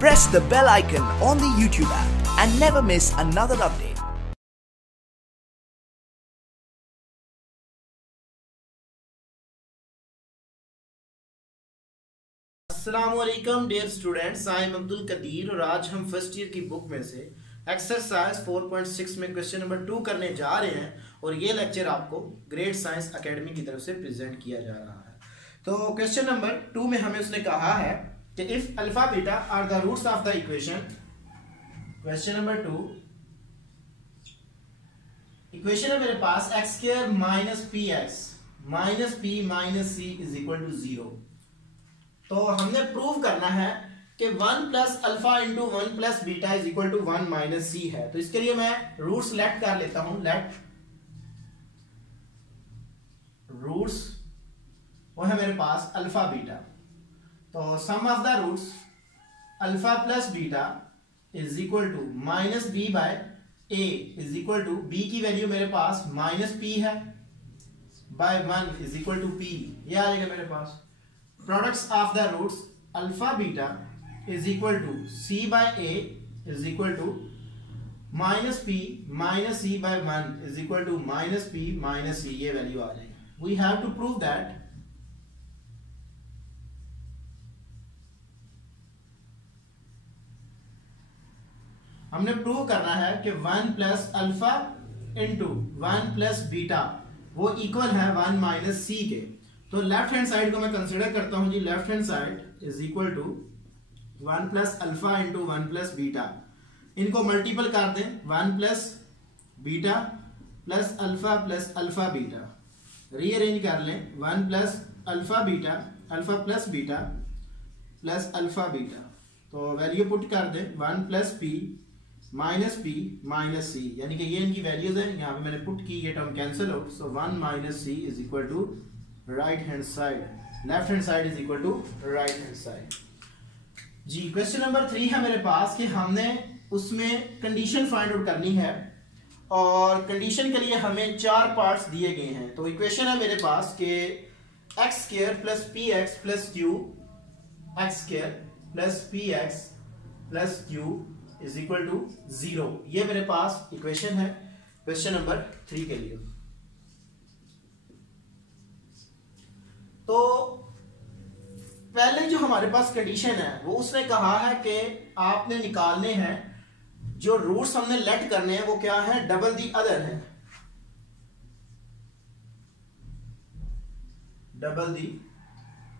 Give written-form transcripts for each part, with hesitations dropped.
Press the bell icon on the YouTube app and never miss another update. अस्सलामुअलैकुम dear students, I am Abdul Qadir और आज हम first year की book में से एक्सरसाइज 4.6 में क्वेश्चन नंबर 2 करने जा रहे हैं और ये लेक्चर आपको ग्रेट साइंस एकेडमी की तरफ से प्रेजेंट किया जा रहा है। तो क्वेश्चन नंबर 2 में हमें उसने कहा है कि if alpha beta are the roots of the equation, question number 2 equation है मेरे पास x square minus p x minus p minus c is equal to 0। तो हमने प्रूव करना है कि 1 plus alpha into 1 plus beta is equal to 1 minus c है। तो इसके लिए मैं रूट्स लेट कर लेता हूं। लेट रूट्स वो है मेरे पास अल्फा बीटा। तो sum of the roots alpha plus beta is equal to minus b by a is equal to b की वैल्यू मेरे पास माइनस पी है by 1 is equal to p. ये आ जाएगा मेरे पास। Products of the roots alpha beta is equal to c by a is equal to minus p minus c by 1 is equal to minus p minus c। ये value आ जाएगी। We have to prove that हमने prove करना है कि 1 plus alpha into 1 plus beta वो equal है 1 minus सी के। तो लेफ्ट हैंड साइड को मैं कंसीडर करता हूं जी। Left hand side is equal to 1 plus alpha into 1 plus beta. इनको मल्टीपल कर दें 1 plus beta plus alpha beta. Rearrange कर लें 1 plus alpha plus beta plus alpha beta. तो वैल्यू पुट कर दें 1 प्लस पी माइनस सी, यानी कि ये इनकी वैल्यूज है। यहाँ पे मैंने पुट की, ये term cancel out. So 1 minus c is equal to right hand side, left hand side is equal to right hand side जी। क्वेश्चन नंबर 3 है मेरे पास कि हमने उसमें कंडीशन फाइंड आउट करनी है और कंडीशन के लिए हमें 4 पार्ट्स दिए गए हैं। तो इक्वेशन है मेरे पास कि x square plus p x plus q x square plus p x plus q is equal to 0। ये मेरे पास इक्वेशन है क्वेश्चन नंबर 3 के लिए। तो पहले जो हमारे पास कंडीशन है वो उसने कहा है कि आपने निकालने हैं जो रूट्स हमने लेट करने हैं वो क्या है, डबल दी अदर है। डबल दी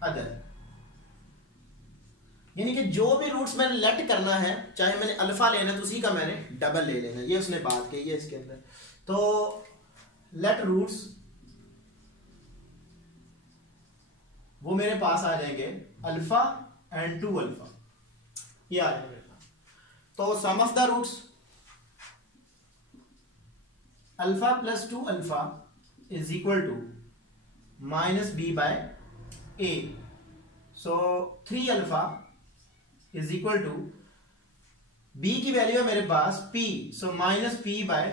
अदर यानी कि जो भी रूट्स मैंने लेट करना है, चाहे मैंने अल्फा लेना है तो उसी का मैंने डबल ले लेना। ये उसने बात कही है इसके अंदर। तो लेट रूट्स वो मेरे पास आ जाएंगे अल्फा एंड 2 अल्फा। ये आ जाएंगे मेरे पास। तो sum of the roots alpha plus 2 alpha is equal to minus b by a. So 3 alpha is equal to b की वैल्यू है मेरे पास p, so minus p by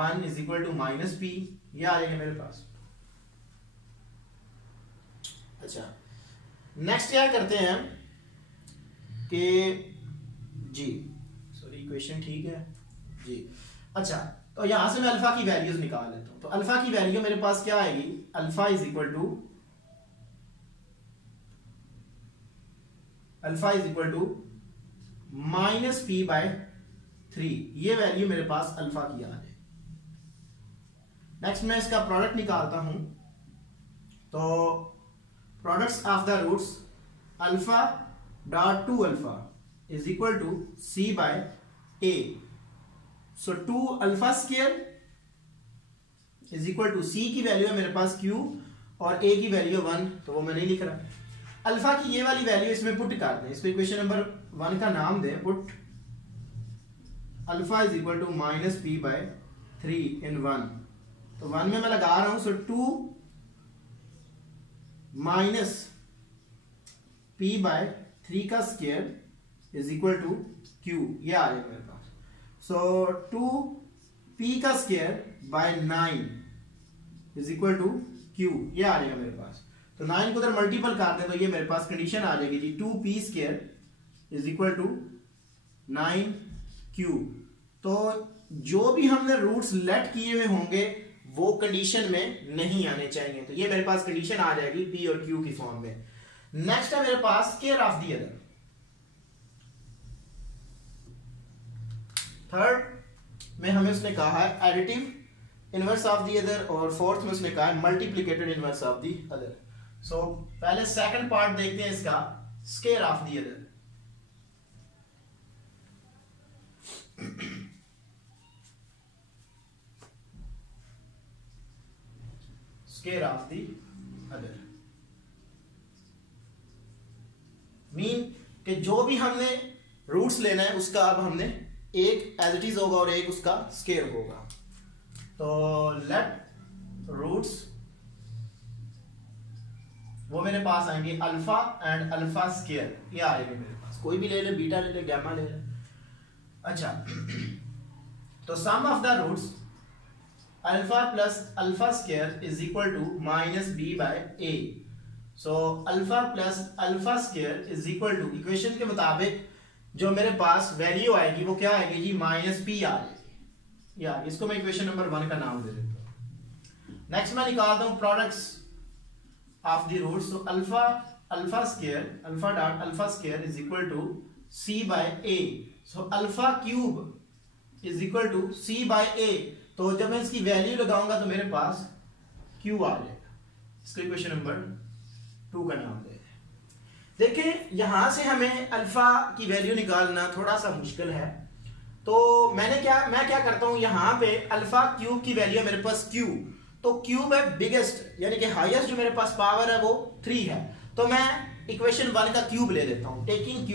1 is equal to minus p. ये आ जाएगा मेरे पास। अच्छा, next क्या करते हैं कि जी सॉरी इक्वेशन ठीक है जी। अच्छा, तो यहां से मैं अल्फा की वैल्यूज निकाल लेता हूं। तो अल्फा की वैल्यू मेरे पास क्या आएगी, alpha is equal to minus p by 3। ये वैल्यू मेरे पास अल्फा की आ जाए। नेक्स्ट मैं इसका प्रोडक्ट निकालता हूं। तो products of the roots alpha dot 2 alpha is equal to c by a। so 2 alpha square is equal to c की वैल्यू है मेरे पास q और a की वैल्यू 1, तो वो मैं नहीं लिख रहा। अल्फा की ये वाली वैल्यू इसमें पुट कर दें। इसको इक्वेशन नंबर 1 का नाम दें, put alpha is equal to minus p by 3 in 1। तो 1 में मैं लगा रहा हूं। सो 2 माइनस पी बाय 3 का square is equal to q. ये आ जाएगा मेरे पास। सो 2 पी का square by 9 is equal to q. ये आ जाएगा मेरे पास। तो 9 को उधर मल्टीपल कर दें तो ये मेरे पास कंडीशन आ जाएगी जी 2p² is equal to 9q। तो जो भी हमने रूट्स लेट किए हुए होंगे वो कंडीशन में नहीं आने चाहिए, तो ये मेरे पास कंडीशन आ जाएगी p और q की फॉर्म में। नेक्स्ट है मेरे पास square of the other. Third में हमें उसने कहा है additive inverse of the other, और फोर्थ में उसने कहा है multiplicated inverse of the other. So पहले सेकंड पार्ट देखते हैं इसका, square of the other. Square of the other mean कि जो भी हमने रूट्स लेना है उसका अब हमने एक एज इट इज होगा और एक उसका स्क्वायर होगा। तो लेट रूट्स वो मेरे पास आएंगे अल्फा एंड अल्फा स्क्वायर, ये आएंगे मेरे पास, कोई भी ले ले, बीटा ले ले, गामा ले ले। अच्छा, तो sum of the roots alpha plus alpha square is equal to minus b by a. So alpha plus alpha square is equal to, equation के मुताबिक जो मेरे पास वैल्यू आएगी वो क्या आएगी जी, माइनस पी आ जाएगी। या इसको मैं इक्वेशन नंबर 1 का नाम दे देता हूं। नेक्स्ट मैं निकालता हूं प्रोडक्ट्स ऑफ द रूट्स। तो alpha alpha square, alpha dot alpha square is equal to c by a. So alpha cube is equal to c by a. तो जब मैं इसकी वैल्यू लगाऊंगा तो मेरे पास क्यू आ जाएगा। इसको इक्वेशन नंबर 2 का नाम दे। देखिए यहां से हमें अल्फा की वैल्यू निकालना थोड़ा सा मुश्किल है, तो मैं क्या करता हूं, यहां पे अल्फा क्यूब की वैल्यू है मेरे पास क्यू, तो क्यूब है बिगेस्ट यानी कि हाईएस्ट जो मेरे पास पावर है वो 3 है। तो मैं इक्वेशन 1 का क्यूब ले लेता हूं, taking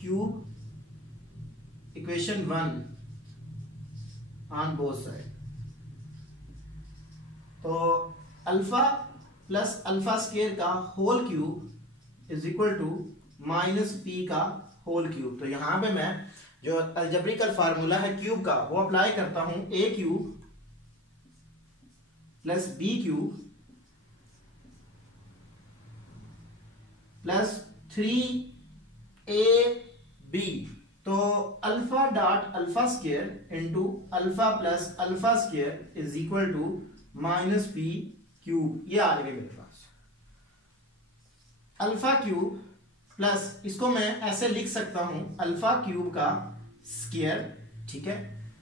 cube equation 1 on both side. तो अल्फा प्लस अल्फा स्क्वायर का whole cube is equal to minus p का होल क्यूब। तो यहां पे मैं जो अलजेब्रिकल फार्मूला है क्यूब का वो अप्लाई करता हूं, a cube plus b cube plus 3ab। तो alpha dot alpha square into alpha plus alpha square is equal to minus p cube, ये आ जाएगा मेरे पास। अल्फा क्यूब प्लस, इसको मैं ऐसे लिख सकता हूं अल्फा क्यूब का स्क्वायर, ठीक है,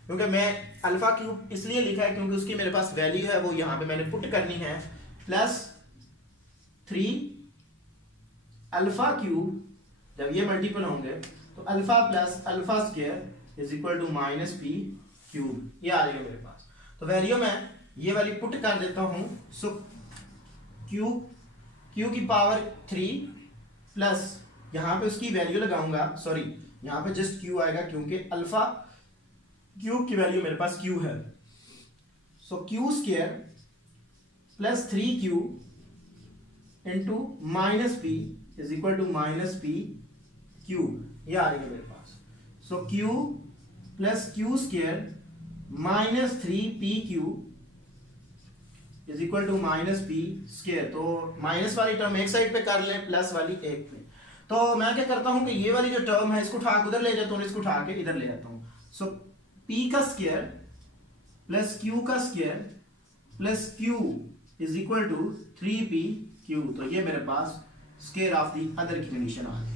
क्योंकि मैं अल्फा क्यूब इसलिए लिखा है क्योंकि उसकी मेरे पास वैल्यू है वो यहां पे मैंने पुट करनी है, प्लस 3 अल्फा क्यूब, जब ये मल्टीपल होंगे तो alpha plus alpha square is equal to minus p cube, ये आ जाएगा मेरे पास। तो वैल्यू मैं ये वाली पुट कर देता हूं। सो क्यू की पावर 3 प्लस यहां पे उसकी वैल्यू लगाऊंगा, सॉरी यहां पे जस्ट क्यू आएगा क्योंकि अल्फा क्यूब की वैल्यू मेरे पास क्यू है। So q square plus 3q into minus p is equal to minus p cube, ये आ रही है मेरे पास। So q plus q square minus 3p cube is equal to minus p square. तो माइनस वाली टर्म एक साइड पे कर लें, प्लस वाली एक पे। तो मैं क्या करता हूं कि ये वाली जो टर्म है इसको उठा के उधर ले जाता हूं, इसको उठा के इधर ले जाता हूं। सो p का स्क्वायर प्लस q का square plus q is equal to 3p cube. तो ये मेरे पास स्क्वायर ऑफ द अदर की कंडीशन आ गई।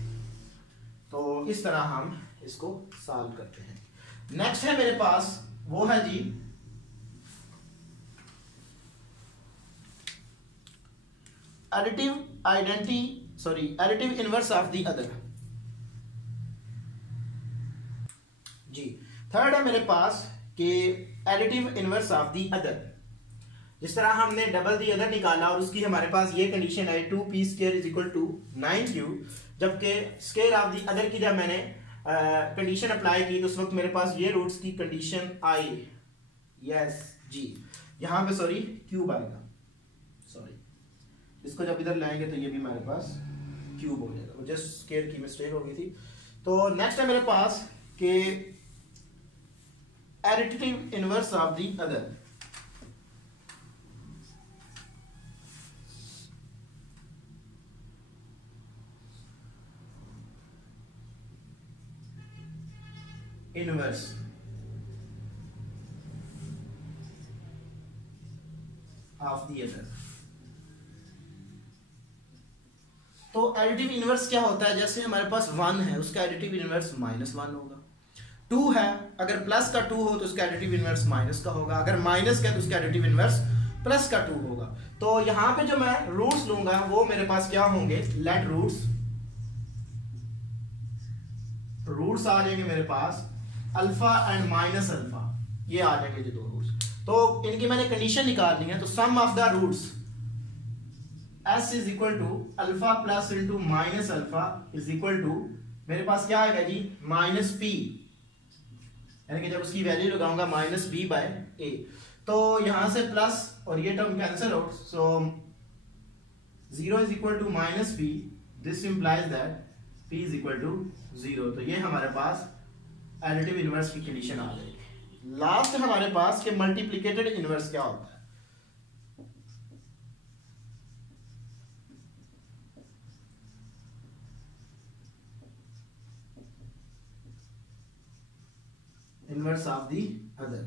तो इस तरह हम इसको सॉल्व करते हैं। नेक्स्ट है मेरे पास वो है जी additive inverse of the other. जी थर्ड है मेरे पास कि additive inverse of the other. जिस तरह हमने डबल दी अदर निकाला और उसकी हमारे पास ये कंडीशन है 2p square is equal to 9q, जबकि स्क्वायर ऑफ द अदर की जब मैंने कंडीशन अप्लाई की तो उस वक्त मेरे पास ये रूट्स की कंडीशन आई। यस जी, यहां पे सॉरी क्यूब आएगा, सॉरी इसको जब इधर लाएंगे तो ये भी हमारे पास क्यूब हो जाएगा, वो जस्ट स्क्वायर की मिस्टेक हो गई थी। तो नेक्स्ट है मेरे पास कि additive inverse of the other. Inverse of the other. तो एडिटिव इनवर्स क्या होता है, जैसे हमारे पास 1 है उसका एडिटिव इनवर्स -1 होगा। 2 है, अगर प्लस का 2 हो तो उसका एडिटिव इनवर्स माइनस का होगा, अगर माइनस का तो उसका एडिटिव इनवर्स प्लस का 2 होगा। तो यहां पे जो मैं रूट्स लूंगा वो मेरे पास क्या होंगे, लेट रूट्स आ जाएंगे मेरे पास अल्फा एंड माइनस अल्फा, ये आ जाएंगे जो 2 रूट्स। तो इनकी मैंने कंडीशन निकालनी है, तो sum of the roots s is equal to alpha plus into minus alpha is equal to मेरे पास क्या आएगा जी माइनस पी, यानी कि जब उसकी वैल्यू लगाऊंगा माइनस बी बाय ए। तो यहां से प्लस और ये term cancel out, so 0 is equal to minus p, this implies that p is equal to 0। तो ये हमारे पास एडिटिव इनवर्स की कंडीशन आ जाएगी। लास्ट हमारे पास के मल्टीप्लिकेटेड इनवर्स क्या होता है। Inverse of the other.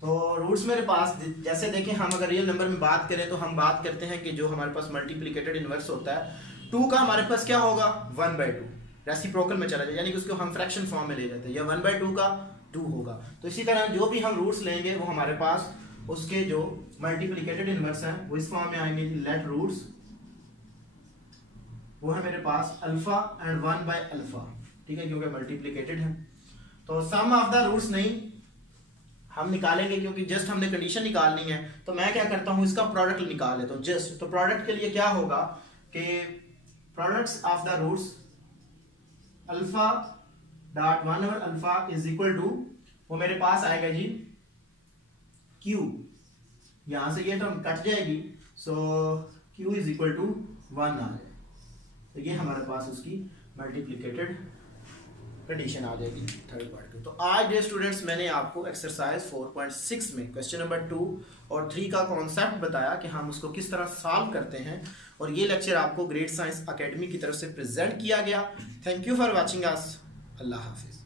तो रूट्स मेरे पास जैसे देखें, हम अगर रियल नंबर में बात करें तो हम बात करते हैं कि जो हमारे पास मल्टीप्लिकेटेड इनवर्स होता है 2 का हमारे पास क्या होगा 1/2, रेसिप्रोकल में चला जाए, यानी कि उसको हम फ्रैक्शन फॉर्म में ले जाते हैं, या 1/2 का 2 होगा। तो इसी तरह जो भी हम रूट्स लेंगे वो हमारे पास उसके जो मल्टीप्लिकेटेड इनवर्स हैं वो इस फॉर्म में आएंगे। लेट रूट्स वो है मेरे पास अल्फा एंड 1/अल्फा, ठीक है, क्योंकि मल्टीप्लिकेटेड है। तो सम ऑफ द रूट्स नहीं हम निकालेंगे, क्योंकि जस्ट हमने कंडीशन निकालनी है। तो मैं क्या करता हूं, इसका प्रोडक्ट निकाल लेता हूं जस्ट। तो प्रोडक्ट के लिए क्या होगा कि products of the roots alpha dot 1/अल्फा इज इक्वल टू वो मेरे पास आएगा जी क्यू, यहां से ये टर्म कट जाएगी, सो क्यू इज इक्वल टू 1 आ जाए। तो ये हमारे पास उसकी मल्टीप्लिकेटेड कंडीशन आ जाएगी थर्ड पार्ट की। तो आज डे स्टूडेंट्स मैंने आपको एक्सरसाइज 4.6 में क्वेश्चन नंबर 2 और 3 का कॉन्सेप्ट बताया कि हम उसको किस तरह सॉल्व करते हैं, और ये लेक्चर आपको ग्रेट साइंस एकेडमी की तरफ से प्रेजेंट किया गया। Thank you for watching us. Allah Hafiz.